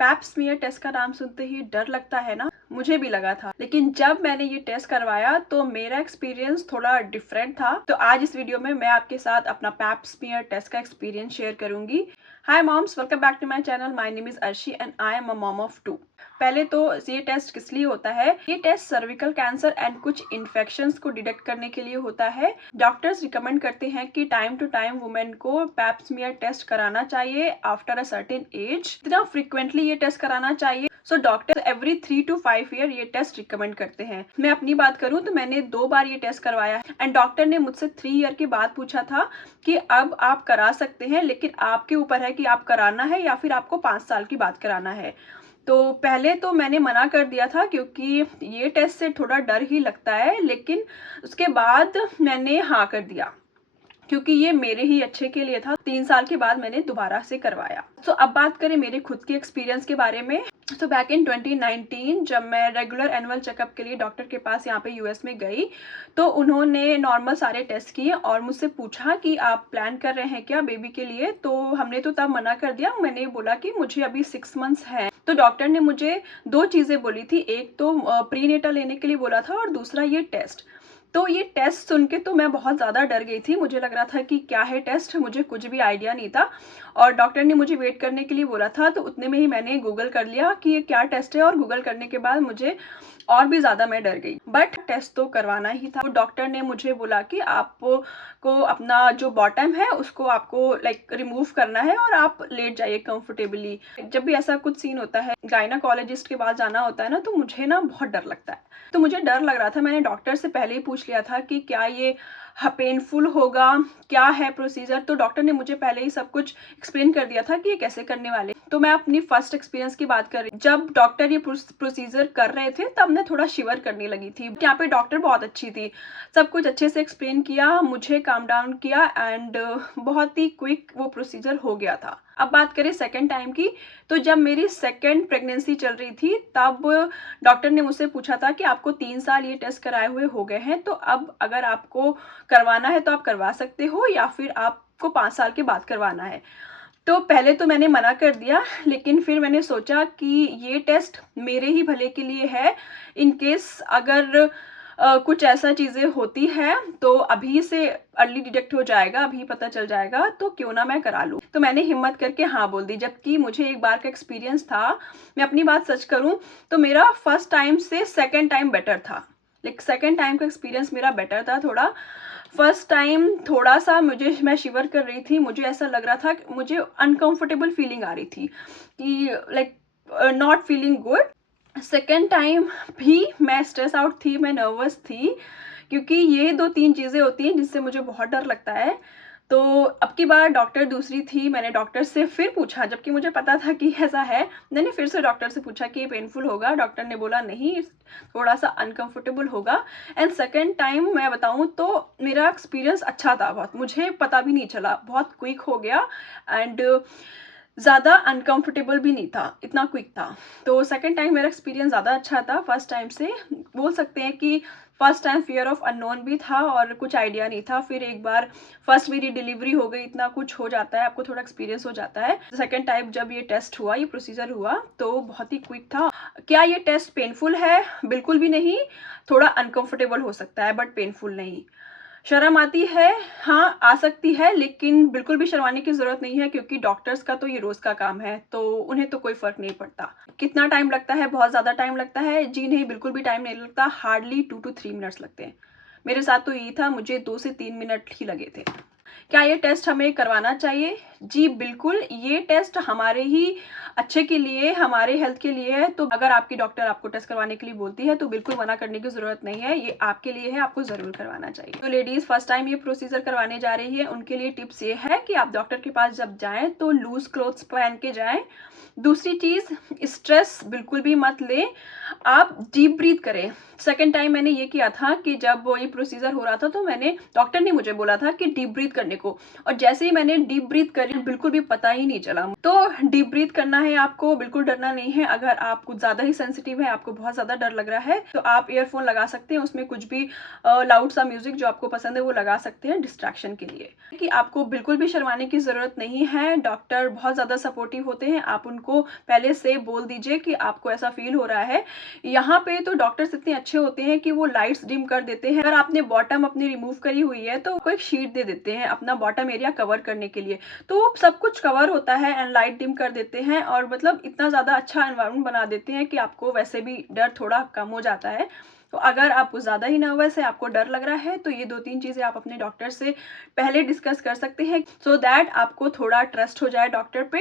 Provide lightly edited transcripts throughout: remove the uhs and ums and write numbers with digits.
Pipe smear test का नाम सुनते ही डर लगता है ना, मुझे भी लगा था, लेकिन जब मैंने ये टेस्ट करवाया तो मेरा एक्सपीरियंस थोड़ा डिफरेंट था। तो आज इस वीडियो में मैं आपके साथ अपना पैप स्मीयर टेस्ट का एक्सपीरियंस शेयर करूंगी। Hi moms, welcome back to my channel. My name is Arshi and I am a mom of 2। पहले तो ये टेस्ट किस लिए होता है? ये टेस्ट सर्विकल कैंसर एंड कुछ इन्फेक्शंस को डिटेक्ट करने के लिए होता है। डॉक्टर्स रिकमेंड करते हैं कि टाइम टू टाइम वुमेन को पैप स्मीयर टेस्ट कराना चाहिए आफ्टर अ सर्टेन एज। इतना फ्रिक्वेंटली ये टेस्ट कराना चाहिए। So doctor every 3 to 5 year ये टेस्ट रिकमेंड करते हैं। मैं अपनी बात करूं तो मैंने 2 बार ये टेस्ट करवाया है एंड डॉक्टर ने मुझसे 3 ईयर के बाद पूछा था कि अब आप करा सकते हैं, लेकिन आपके ऊपर है कि आप कराना है या फिर आपको 5 साल की बाद कराना है। तो पहले तो मैंने मना कर दिया था क्योंकि ये टेस्ट से थोड़ा डर ही लगता है, लेकिन उसके बाद मैंने हाँ कर दिया क्योंकि ये मेरे ही अच्छे के लिए था। 3 साल के बाद मैंने दोबारा से करवाया। तो अब बात करें मेरे खुद के एक्सपीरियंस के बारे में। तो बैक इन 2019 जब मैं रेगुलर एनुअल चेकअप के लिए डॉक्टर के पास यहाँ पे यूएस में गई, तो उन्होंने नॉर्मल सारे टेस्ट किए और मुझसे पूछा कि आप प्लान कर रहे हैं क्या बेबी के लिए। तो हमने तो तब मना कर दिया। मैंने बोला कि मुझे अभी 6 मंथ्स है। तो डॉक्टर ने मुझे 2 चीज़ें बोली थी, एक तो प्रीनेटल लेने के लिए बोला था और दूसरा ये टेस्ट। तो ये टेस्ट सुन के तो मैं बहुत ज़्यादा डर गई थी। मुझे लग रहा था कि क्या है टेस्ट, मुझे कुछ भी आइडिया नहीं था और डॉक्टर ने मुझे वेट करने के लिए बोला था। तो उतने में ही मैंने गूगल कर लिया कि ये क्या टेस्ट है और गूगल करने के बाद मुझे और भी ज़्यादा मैं डर गई। बट टेस्ट तो करवाना ही था। तो डॉक्टर ने मुझे बोला कि आपको अपना जो बॉटम है उसको आपको रिमूव करना है और आप लेट जाइए कंफर्टेबली। जब भी ऐसा कुछ सीन होता है, गायनाकोलॉजिस्ट के पास जाना होता है ना, तो मुझे ना बहुत डर लगता है। तो मुझे डर लग रहा था। मैंने डॉक्टर से पहले ही पूछ लिया था कि क्या ये पेनफुल होगा, क्या है प्रोसीजर। तो डॉक्टर ने मुझे पहले ही सब कुछ एक्सप्लेन कर दिया था कि ये कैसे करने वाले। तो मैं अपनी फर्स्ट एक्सपीरियंस की बात कर रही। जब डॉक्टर ये प्रोसीजर कर रहे थे तब मैं थोड़ा शिवर करने लगी थी। यहाँ पे डॉक्टर बहुत अच्छी थी, सब कुछ अच्छे से एक्सप्लेन किया, मुझे काम डाउन किया एंड बहुत ही क्विक वो प्रोसीजर हो गया था। अब बात करें सेकेंड टाइम की, तो जब मेरी सेकेंड प्रेगनेंसी चल रही थी तब डॉक्टर ने मुझसे पूछा था कि आपको 3 साल ये टेस्ट कराए हुए हो गए हैं, तो अब अगर आपको करवाना है तो आप करवा सकते हो या फिर आपको 5 साल के बाद करवाना है। तो पहले तो मैंने मना कर दिया, लेकिन फिर मैंने सोचा कि ये टेस्ट मेरे ही भले के लिए है। इन केस अगर कुछ ऐसा चीज़ें होती है तो अभी से अर्ली डिटेक्ट हो जाएगा, अभी पता चल जाएगा, तो क्यों ना मैं करा लूँ। तो मैंने हिम्मत करके हाँ बोल दी। जबकि मुझे एक बार का एक्सपीरियंस था, मैं अपनी बात सच करूँ तो मेरा फर्स्ट टाइम से सेकेंड टाइम बेटर था। सेकेंड टाइम का एक्सपीरियंस मेरा बेटर था थोड़ा। फर्स्ट टाइम थोड़ा सा मैं शिवर कर रही थी। मुझे ऐसा लग रहा था कि मुझे अनकंफर्टेबल फीलिंग आ रही थी कि not feeling good. Second time भी मैं स्ट्रेस आउट थी, मैं नर्वस थी, क्योंकि ये 2-3 चीज़ें होती हैं जिससे मुझे बहुत डर लगता है। तो अब की बार डॉक्टर दूसरी थी। मैंने डॉक्टर से फिर पूछा, जबकि मुझे पता था कि ऐसा है। मैंने फिर से डॉक्टर से पूछा कि ये पेनफुल होगा। डॉक्टर ने बोला नहीं, थोड़ा सा अनकंफर्टेबल होगा। एंड सेकेंड टाइम मैं बताऊं तो मेरा एक्सपीरियंस अच्छा था बहुत। मुझे पता भी नहीं चला, बहुत क्विक हो गया एंड ज़्यादा अनकंफर्टेबल भी नहीं था, इतना क्विक था। तो सेकेंड टाइम मेरा एक्सपीरियंस ज़्यादा अच्छा था फर्स्ट टाइम से। बोल सकते हैं कि first time fear of unknown भी था और कुछ आइडिया नहीं था। फिर एक बार फर्स्ट मेरी डिलीवरी हो गई, इतना कुछ हो जाता है, आपको थोड़ा एक्सपीरियंस हो जाता है। सेकेंड टाइम जब ये टेस्ट हुआ, ये प्रोसीजर हुआ, तो बहुत ही क्विक था। क्या ये टेस्ट पेनफुल है? बिल्कुल भी नहीं। थोड़ा अनकंफर्टेबल हो सकता है बट पेनफुल नहीं। शर्म आती है? हाँ, आ सकती है, लेकिन बिल्कुल भी शर्माने की ज़रूरत नहीं है क्योंकि डॉक्टर्स का तो ये रोज़ का काम है, तो उन्हें तो कोई फ़र्क नहीं पड़ता। कितना टाइम लगता है? बहुत ज़्यादा टाइम लगता है? जी नहीं, बिल्कुल भी टाइम नहीं लगता। हार्डली 2 to 3 मिनट्स लगते हैं। मेरे साथ तो यही था, मुझे 2 से 3 मिनट ही लगे थे। क्या ये टेस्ट हमें करवाना चाहिए? जी बिल्कुल, ये टेस्ट हमारे ही अच्छे के लिए, हमारे हेल्थ के लिए है। तो अगर आपकी डॉक्टर आपको टेस्ट करवाने के लिए बोलती है तो बिल्कुल मना करने की ज़रूरत नहीं है। ये आपके लिए है, आपको ज़रूर करवाना चाहिए। तो लेडीज़ फर्स्ट टाइम ये प्रोसीजर करवाने जा रही है, उनके लिए टिप्स ये है कि आप डॉक्टर के पास जब जाएँ तो लूज़ क्लोथ्स पहन के जाएँ। दूसरी चीज़, स्ट्रेस बिल्कुल भी मत लें, आप डीप ब्रीथ करें। सेकेंड टाइम मैंने ये किया था कि जब ये प्रोसीजर हो रहा था तो डॉक्टर ने मुझे बोला था कि डीप ब्रीथ करने को, और जैसे ही मैंने डीप ब्रीथ करी शरीर बिल्कुल भी पता ही नहीं चला। तो डीप ब्रीथ करना है आपको, बिल्कुल डरना नहीं है। अगर आप कुछ ज्यादा ही सेंसिटिव है, आपको बहुत ज्यादा डर लग रहा है, तो आप ईयरफोन लगा सकते हैं, उसमें कुछ भी लाउड सा म्यूजिक जो आपको पसंद है वो लगा सकते हैं डिस्ट्रैक्शन के लिए। कि आपको बिल्कुल भी शर्माने की जरूरत नहीं है, डॉक्टर बहुत ज्यादा सपोर्टिव होते हैं। आप उनको पहले से बोल दीजिए कि आपको ऐसा फील हो रहा है। यहाँ पे तो डॉक्टर्स इतने अच्छे होते हैं कि वो लाइट्स डिम कर देते हैं। अगर आपने बॉटम अपनी रिमूव करी हुई है तो कोई शीट दे देते हैं अपना बॉटम एरिया कवर करने के लिए, तो सब कुछ कवर होता है एंड लाइट डिम कर देते हैं, और मतलब इतना ज्यादा अच्छा एनवायरनमेंट बना देते हैं कि आपको वैसे भी डर थोड़ा कम हो जाता है। तो अगर आप ज़्यादा ही नर्वस है, आपको डर लग रहा है, तो ये 2-3 चीज़ें आप अपने डॉक्टर से पहले डिस्कस कर सकते हैं, सो दैट आपको थोड़ा ट्रस्ट हो जाए डॉक्टर पे।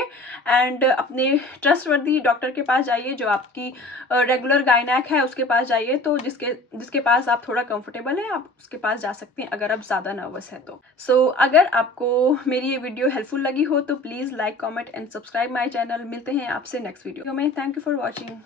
एंड अपने ट्रस्टवर्दी डॉक्टर के पास जाइए, जो आपकी रेगुलर गायनेक है उसके पास जाइए, तो जिसके पास आप थोड़ा कंफर्टेबल है आप उसके पास जा सकते हैं अगर आप ज़्यादा नर्वस है तो। सो अगर आपको मेरी ये वीडियो हेल्पफुल लगी हो तो please like, comment and subscribe my channel. मिलते हैं आपसे नेक्स्ट वीडियो में। Thank you for watching.